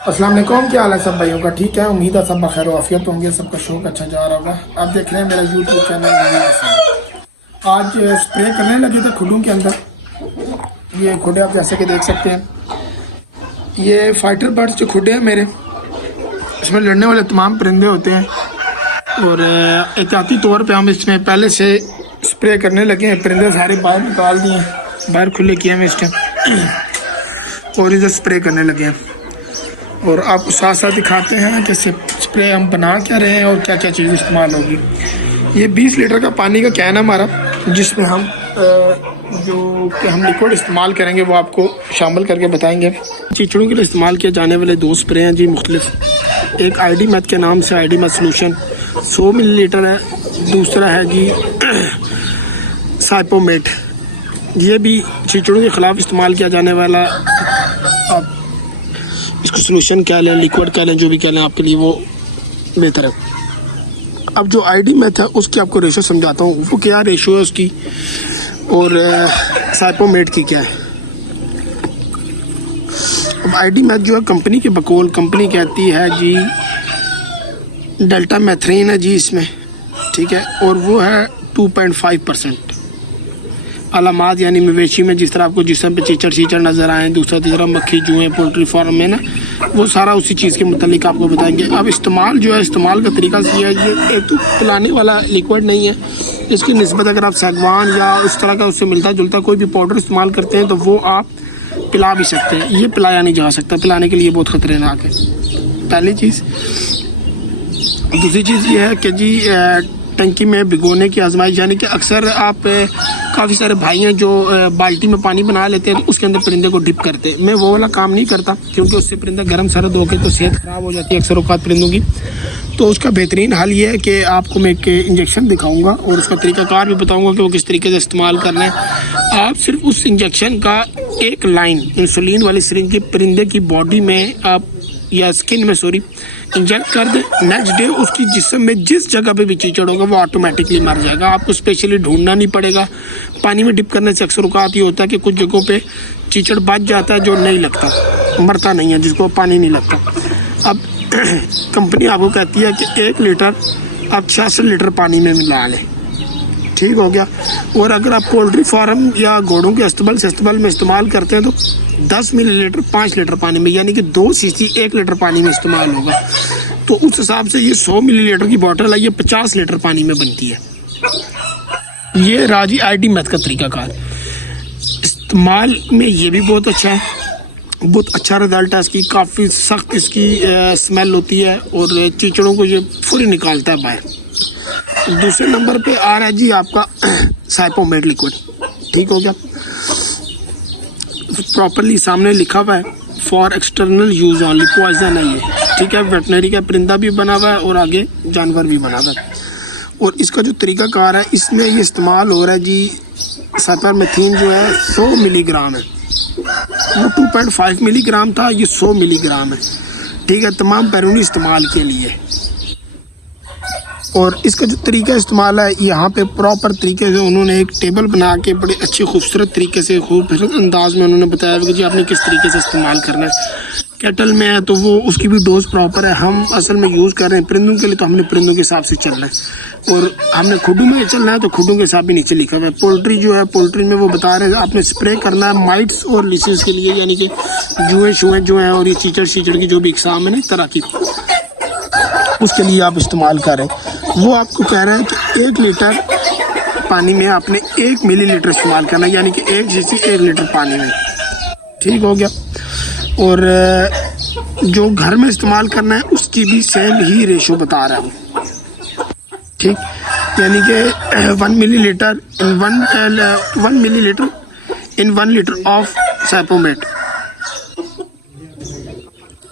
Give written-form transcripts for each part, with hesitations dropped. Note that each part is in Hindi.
अस्सलाम वालेकुम, क्या हाल है सब भाइयों का? ठीक है, उम्मीद है सब बखैर आफियत होंगे, सबका शौक अच्छा जा रहा होगा। आप देख रहे हैं मेरा यूट्यूब चैनल। आज स्प्रे करने लगे थे खुडों के अंदर। ये खुडे आप जैसे कि देख सकते हैं, ये फाइटर बर्ड्स जो खुडे हैं मेरे, इसमें लड़ने वाले तमाम परिंदे होते हैं और एहतियाती तौर पे हम इसमें पहले से स्प्रे करने लगे हैं। परिंदे सारे बाहर निकाल दिए हैं, बाहर खुले किए हैं इस टाइम और इधर स्प्रे करने लगे हैं। और आपको साथ साथ दिखाते हैं कि स्प्रे हम बना क्या रहे हैं और क्या क्या चीज़ इस्तेमाल होगी। ये 20 लीटर का पानी का कैन है हमारा, जिसमें हम जो कि हम लिक्विड इस्तेमाल करेंगे वो आपको शामिल करके बताएंगे। चीचड़ों के लिए इस्तेमाल किए जाने वाले 2 स्प्रे हैं जी मुख्तलिफ। एक ID मैथ के नाम से ID मैथ सोल्यूशन 100 मिलीलीटर है, दूसरा है जी साइपोमेट। ये भी चीचड़ों के ख़िलाफ़ इस्तेमाल किया जाने वाला, आप इसको सोल्यूशन कह लें, लिक्विड कह लें, जो भी कह लें आपके लिए वो बेहतर है। अब जो ID मैथ है उसकी आपको रेशो समझाता हूँ, वो क्या रेशो है उसकी और साइपोमेट की क्या है। अब ID मैथ जो है कंपनी के बकौल कंपनी कहती है जी डेल्टा मैथरीन है जी इसमें, ठीक है, और वो है 2.5%। अलामात यानी मवेशी में जिस तरह आपको जिस्म पे चीचड़ शीचड़ नज़र आए, दूसरा तीसरा मक्खी जुएँ पोल्ट्री फार्म में ना, वो सारा उसी चीज़ के मुतालिक आपको बताएंगे। अब इस्तेमाल जो है, इस्तेमाल का तरीका ये है, ये एक तो पिलाने वाला लिक्विड नहीं है। इसकी निस्बत अगर आप सागवान या उस तरह का उससे मिलता जुलता कोई भी पाउडर इस्तेमाल करते हैं तो वो आप पिला भी सकते हैं। ये पिलाया नहीं जा सकता, पिलाने के लिए बहुत ख़तरनाक है, पहली चीज़। दूसरी चीज़ ये है कि जी टंकी में भिगोने की आजमाइश, यानी कि अक्सर आप काफ़ी सारे भाई हैं जो बाल्टी में पानी बना लेते हैं तो उसके अंदर परिंदे को डिप करते हैं। मैं वो वाला काम नहीं करता, क्योंकि उससे परिंदा गर्म सर्द होकर तो सेहत ख़राब हो जाती है अक्सर औकात परिंदों की। तो उसका बेहतरीन हल ये है कि आपको मैं एक इंजेक्शन दिखाऊंगा और उसका तरीक़ाकार भी बताऊंगा कि वो किस तरीके से इस्तेमाल करना है। आप सिर्फ उस इंजेक्शन का एक लाइन इंसुलिन वाली सिरिंज की परिंदे की बॉडी में आप या स्किन में इंजेक्ट कर दे, नेक्स्ट डे उसकी जिस्म में जिस जगह पे भी चीचड़ होगा वो ऑटोमेटिकली मर जाएगा। आपको स्पेशली ढूंढना नहीं पड़ेगा। पानी में डिप करने से अक्सर औकात ये होता है कि कुछ जगहों पे चीचड़ बच जाता है जो नहीं लगता, मरता नहीं है, जिसको पानी नहीं लगता। अब कंपनी आपको कहती है कि 1 लीटर आप 66 लीटर पानी में मिला लें, ठीक हो गया। और अगर आप पोल्ट्री फार्म या घोड़ों के अस्तबल में इस्तेमाल करते हैं तो 10 मिलीलीटर 5 लीटर पानी में, यानी कि 2 सीसी 1 लीटर पानी में इस्तेमाल होगा। तो उस हिसाब से ये 100 मिलीलीटर की बोतल है, ये 50 लीटर पानी में बनती है। ये राजी ID मैथ का तरीकाकार इस्तेमाल में ये भी बहुत अच्छा है, बहुत अच्छा रिजल्ट है इसकी। काफ़ी सख्त इसकी स्मेल होती है और चीचड़ों को ये फुरी निकालता है बाहर। दूसरे नंबर पे आ रहा है जी आपका साइपोमेट लिक्विड, ठीक हो गया। प्रॉपरली सामने लिखा हुआ है for external use only, poison है ये, ठीक है। वेटनरी का परिंदा भी बना हुआ है और आगे जानवर भी बना हुआ है। और इसका जो तरीकाकार है, इसमें ये इस्तेमाल हो रहा है जी साइपरमेथ्रिन जो है 100 मिलीग्राम है, वो 2.5 मिलीग्राम था, ये 100 मिलीग्राम है, ठीक है, तमाम बैरूनी इस्तेमाल के लिए। और इसका जो तरीका इस्तेमाल है, यहाँ पे प्रॉपर तरीके से उन्होंने एक टेबल बना के बड़े अच्छे खूबसूरत तरीके से खूबसूरत अंदाज में उन्होंने बताया कि जी आपने किस तरीके से इस्तेमाल करना है। केटल में है तो वो उसकी भी डोज प्रॉपर है। हम असल में यूज़ कर रहे हैं परिंदों के लिए, तो हमने परिंदों के हिसाब से चलना है। और हमने खुडों में चलना है तो खुडों के हिसाब भी नीचे लिखा हुआ है। पोल्ट्री जो है, पोल्ट्री में वो बता रहे हैं आपने स्प्रे करना है माइट्स और लिसिस के लिए, यानी कि जुएँ शुएँ जो हैं और ये चीचड़ शीचड़ की जो भी इकसाम है ना तरह की, उसके लिए आप इस्तेमाल करें। वो आपको कह रहे हैं कि 1 लीटर पानी में आपने 1 मिलीलीटर इस्तेमाल करना है, यानी कि 1 सीसी 1 लीटर पानी में, ठीक हो गया। और जो घर में इस्तेमाल करना है उसकी भी सेम ही रेशो बता रहा हूँ, ठीक, यानी कि 1 मिलीलीटर इन 1 लीटर ऑफ साइपोमेट।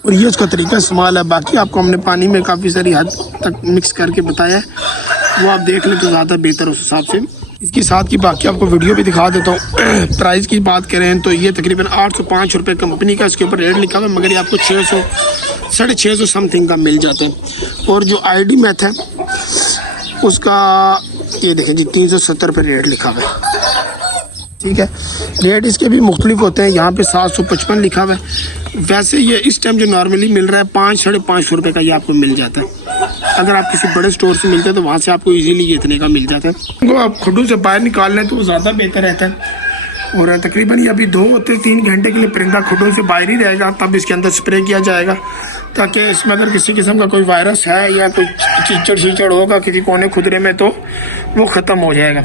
और ये उसका तरीका इस्तेमाल है। बाकी आपको हमने पानी में काफ़ी सारी हद तक मिक्स करके बताया है, वो आप देख लें तो ज़्यादा बेहतर उस हिसाब से। इसके साथ की बाकी आपको वीडियो भी दिखा देता हूँ। प्राइस की बात करें तो ये तकरीबन 805 रुपये कंपनी का इसके ऊपर रेट लिखा हुआ है, मगर ये आपको 600 650 समथिंग का मिल जाता है। और जो ID मैथ है उसका ये देखें जी 370 रुपये रेट लिखा हुआ है, ठीक है। रेट इसके भी मुख्तलिफ होते हैं, यहाँ पे 755 लिखा हुआ है। वैसे ये इस टाइम जो नॉर्मली मिल रहा है 5-5.5 रुपये का ये आपको मिल जाता है। अगर आप किसी बड़े स्टोर से मिलते हैं तो वहाँ से आपको इजीली ये इतने का मिल जाता है। तो आप खुडों से बाहर निकाल लें तो वो ज़्यादा बेहतर रहता है। और तकरीबन ये अभी 2 से 3 घंटे के लिए परिंदा खुडों से बाहर ही रहेगा, तब इसके अंदर स्प्रे किया जाएगा, ताकि इसमें अगर किसी किस्म का कोई वायरस है या कोई कीचड़ होगा किसी कोने खुदरे में तो वो ख़त्म हो जाएगा।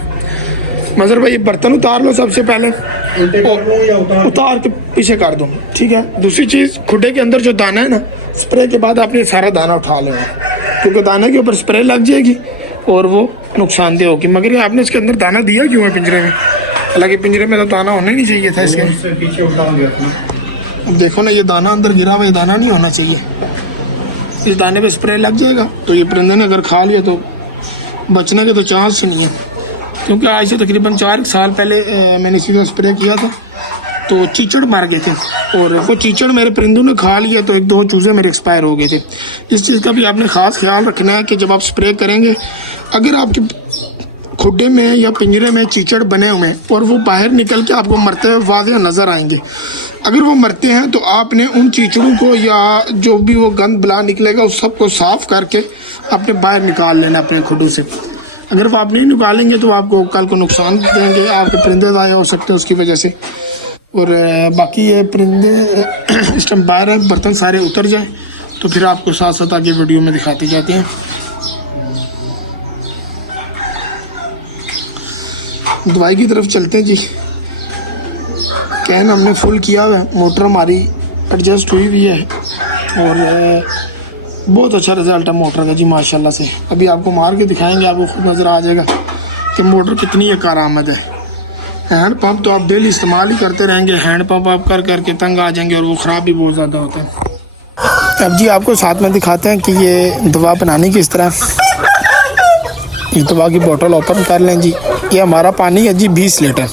मज़र भाई ये बर्तन उतार लो सबसे पहले, उतार के पीछे कर दो, ठीक है। दूसरी चीज़, खुडे के अंदर जो दाना है ना, स्प्रे के बाद आपने सारा दाना उठा लेना, क्योंकि दाने के ऊपर स्प्रे लग जाएगी और वो नुकसानदेह होगी। मगर ये आपने इसके अंदर दाना दिया क्यों है पिंजरे में? हालांकि पिंजरे में तो दाना होना ही नहीं चाहिए था इसके। अब देखो ना, ये दाना अंदर गिरा हुआ, ये दाना नहीं होना चाहिए। इस दाने पे स्प्रे लग जाएगा तो ये परिंदे ने अगर खा लिया तो बचने के तो चांस नहीं है। क्योंकि आज से तकरीबन 4 साल पहले मैंने इसी का स्प्रे किया था तो चीचड़ मार गए थे, और वो चीचड़ मेरे परिंदों ने खा लिया तो 1-2 चूज़े मेरे एक्सपायर हो गए थे। इस चीज़ का भी आपने ख़ास ख्याल रखना है कि जब आप स्प्रे करेंगे, अगर आपके खुड्डे में या पिंजरे में चीचड़ बने हुए हैं और वो बाहर निकल के आपको मरते हुए वाज़ेह नज़र आएंगे, अगर वो मरते हैं तो आपने उन चीचड़ों को या जो भी वो गंद बला निकलेगा उस सब को साफ़ करके अपने बाहर निकाल लेना अपने खुडों से। अगर वो आप नहीं निकालेंगे तो आपको कल को नुकसान देंगे, आपके परिंदे ज़ाया हो सकते हैं उसकी वजह से। और बाकी ये परिंदे इस टाइम बाहर है, बर्तन सारे उतर जाएँ तो फिर आपको साथ साथ आगे वीडियो में दिखाते जाते हैं। दवाई की तरफ चलते हैं जी। कैन हमने फुल किया हुआ है, मोटर हमारी एडजस्ट हुई हुई है और बहुत अच्छा रिज़ल्ट है मोटर का जी माशाल्लाह से। अभी आपको मार के दिखाएंगे, आपको खुद नज़र आ जाएगा कि मोटर कितनी है कारआमद है। हैंड पंप तो आप डेली इस्तेमाल ही करते रहेंगे, हैंड पंप आप कर करके तंग आ जाएंगे और वो ख़राब भी बहुत ज़्यादा होता है। अब जी आपको साथ में दिखाते हैं कि ये दवा बनानी किस तरह। इस दवा की बोतल ओपन कर लें जी। ये हमारा पानी है जी 20 लीटर।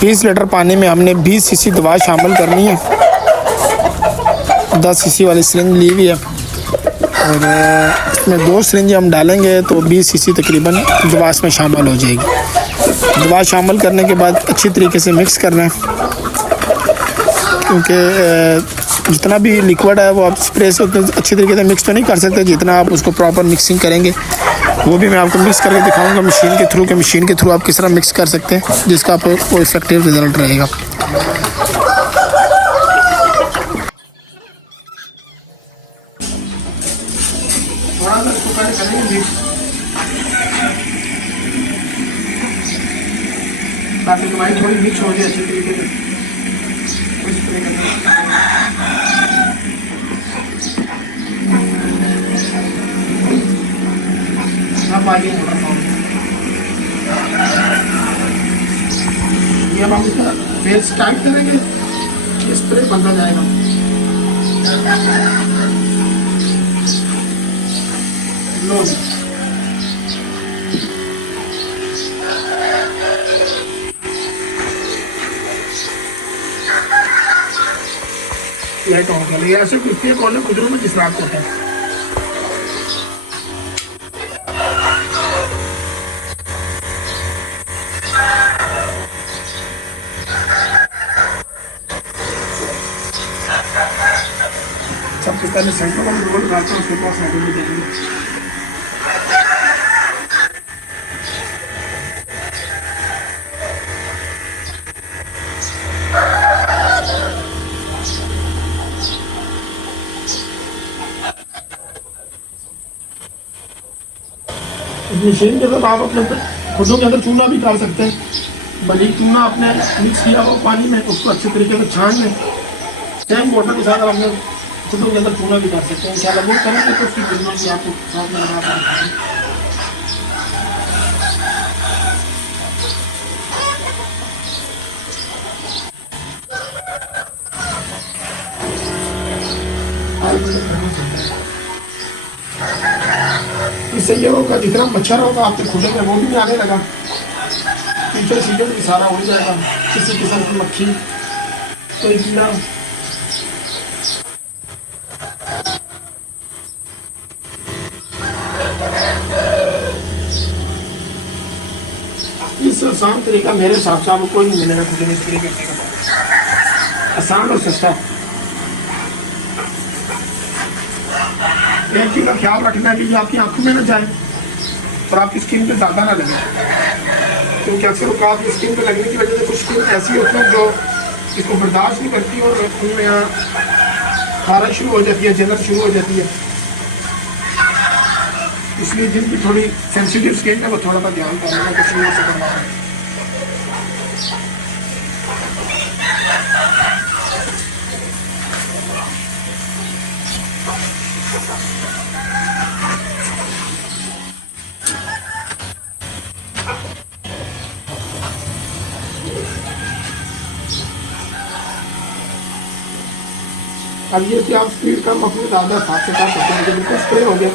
20 लीटर पानी में हमने 20 सीसी दवा शामिल करनी है। 10 सीसी वाली सिरिंज ली हुई है और इसमें 2 सिरिंज हम डालेंगे तो 20 सीसी तकरीबन दवा इसमें शामिल हो जाएगी। दवा शामिल करने के बाद अच्छी तरीके से मिक्स करना है, क्योंकि जितना भी लिक्विड है वो आप स्प्रे से उतना अच्छी तरीके से मिक्स तो नहीं कर सकते जितना आप उसको प्रॉपर मिक्सिंग करेंगे। वो भी मैं आपको मिक्स करके दिखाऊंगा मशीन के थ्रू आप किस तरह मिक्स कर सकते हैं जिसका आपको इफेक्टिव रिजल्ट रहेगा। ताकि दवाई थोड़ी मिक्स हो जाए अच्छी तरीके से। ये अब हम इसका फेस टाइट करेंगे, स्प्रे बंद हो जाएगा। लो लाइट ऑन कर लिया। ऐसे कुछ कॉल खुदरों में जिस रात होता है। सबसे पहले सेंटर का रिपोर्ट डालते हैं, उसके पास साइड में जाएंगे। मशीन के साथ आप अपने खुदों के अंदर चूना भी डाल सकते हैं। बारीक चूना आपने मिक्स किया हो पानी में, उसको अच्छे तरीके से छान लें। सेम वाटर के साथ अपने खुदों के अंदर चूना भी डाल सकते हैं। इंशाल्लाह वो करेंगे तो उसकी बिजनेस भी आपको साथ में लगा पाएंगे। इससे ये होगा जितना मच्छर होगा आपके खुले में वो भी नहीं आने लगा, कीचड़ शीचड़ भी सारा हो जाएगा, किसी किस्म की मक्खी कोई कीड़ा। इस आसान तरीका मेरे हिसाब से आपको कोई नहीं मिलेगा खुद मिस्त्री करने का, आसान और सस्ता। एक चीज का ख्याल रखना है कि आपकी आंखों में ना जाए और आपकी स्किन पे ज़्यादा ना लगे, क्योंकि अक्सर औकात की स्किन पे लगने की वजह से कुछ स्किन ऐसी होती है जो इसको बर्दाश्त नहीं करती और उनमें यहाँ खारिश शुरू हो जाती है, जलन शुरू हो जाती है। इसलिए जिनकी थोड़ी सेंसिटिव स्किन है वो थोड़ा सा ध्यान करना कुछ नहीं से करना है। अब ये कि आप स्पीड कम अपने ज़्यादा साफ से कर सकते हैं। बिल्कुल स्प्रे हो गया,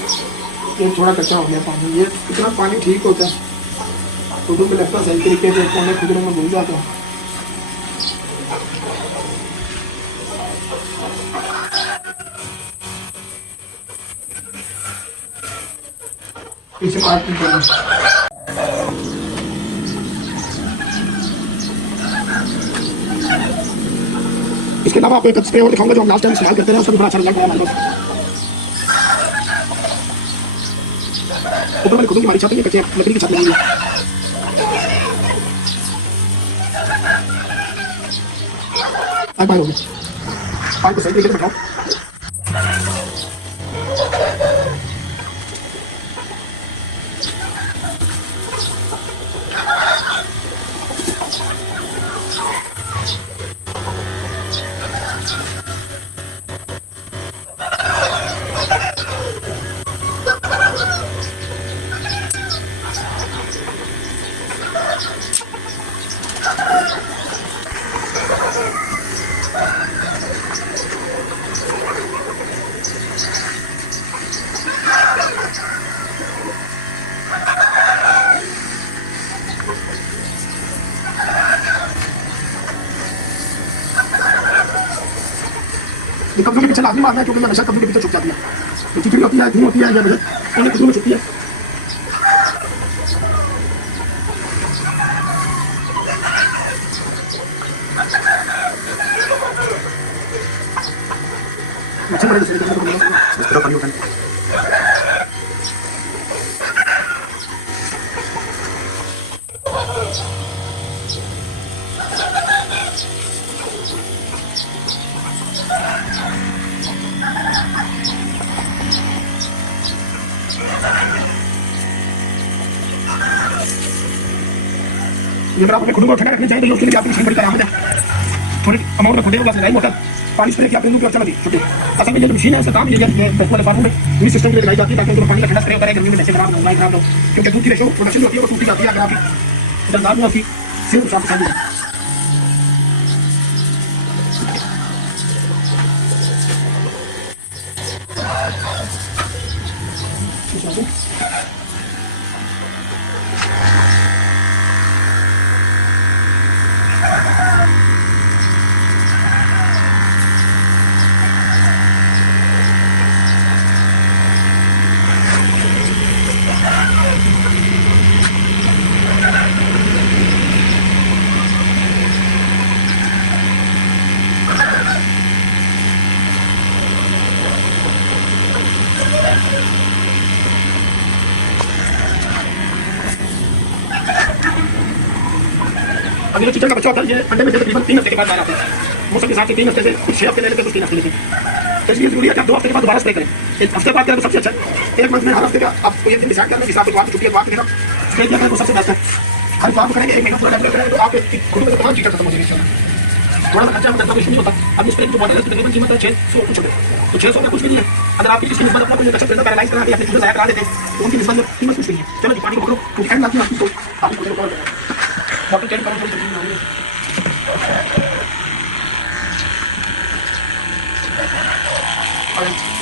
ये थोड़ा कच्चा हो गया पानी, ये इतना पानी ठीक होता है खुदों में लगता है सही तरीके से, कोने खुदरों में घुल जाता है। पीछे बात नहीं करना। इसके अलावा आपको एक स्प्रे और दिखाऊंगा जो हम लास्ट टाइम इस्तेमाल करते हैं, उसका भी बड़ा अच्छा रिजल्ट है हमारे पास। ऊपर वाली खुदों की हमारी छत नहीं, कच्चे लकड़ी की छत लगी है। आग हो गई, आग को सही तरीके से बैठाओ। कब्जों के पीछे लाजमी मारना है, क्योंकि हमेशा कब्जों के पीछे छुप जाती है। तो खिचड़ी होती है, घी होती है, या बजट इन्हें कब्जों में छुपती है। अच्छा बड़े दूसरे इस तरह पानी होता है। अगर आप अपने खुद को ठंडा रखना चाहिए तो उसके लिए आपकी मशीन बड़ी करामत है। थोड़े अमाउंट में खुदे होगा लगाई मोटर पानी स्प्रे की आपने मुझे अच्छा लगी छुट्टी। असल में ये जो मशीन है उसका काम ये वाले फार्मों में पूरी सिस्टम के लिए लगाई जाती है ताकि पानी का ठंडा स्प्रे होता है, गर्मी में जैसे खराब होगा खराब हो, क्योंकि दूध की रेशो प्रोडक्शन होती है वो टूटी जाती है। अगर आपकी दरदार में आपकी सिर्फ साफ साफ अभी जो चिकन का बच्चा होता है ये अंडे में तकरीबन 3 हफ्ते के बाद बाहर आता है। मौसम के हिसाब से 3 हफ्ते से कुछ 6 हफ्ते ले लेते हैं, कुछ 3 हफ्ते लेते हैं। तो इसलिए जरूरी है कि आप 2 हफ्ते के बाद दोबारा स्प्रे करें। 1 हफ्ते बाद करें तो सबसे अच्छा है। 1 मंथ में हर हफ्ते का आपको ये दिन डिसाइड करना है कि आपको छुट्टी के बाद स्प्रे किया करें तो सबसे बेस्ट है। हर बार करेंगे 1 महीना पूरा रेगुलर करेंगे तो आपके खुद में तमाम चीज़ें खत्म हो जाएगी। थोड़ा सा खर्चा होता है, कुछ नहीं होता। अब स्प्रे की जो बॉटल है तकरीबन कीमत है 600 कुछ रुपये, तो 600 में कुछ भी नहीं है। अगर आपकी किसी निस्बत अपना कोई अच्छा ट्रेनर पैरालाइज करा के अपनी चीज़ें ज़ाया करा देते तो उनकी निस्बत में कीमत कुछ नहीं है। चलो जी पानी को पकड़ो, क्योंकि ठंड लगती है आपकी, तो आपकी बॉटल चेंज करो, थोड़ी तकलीफ होगी। All right.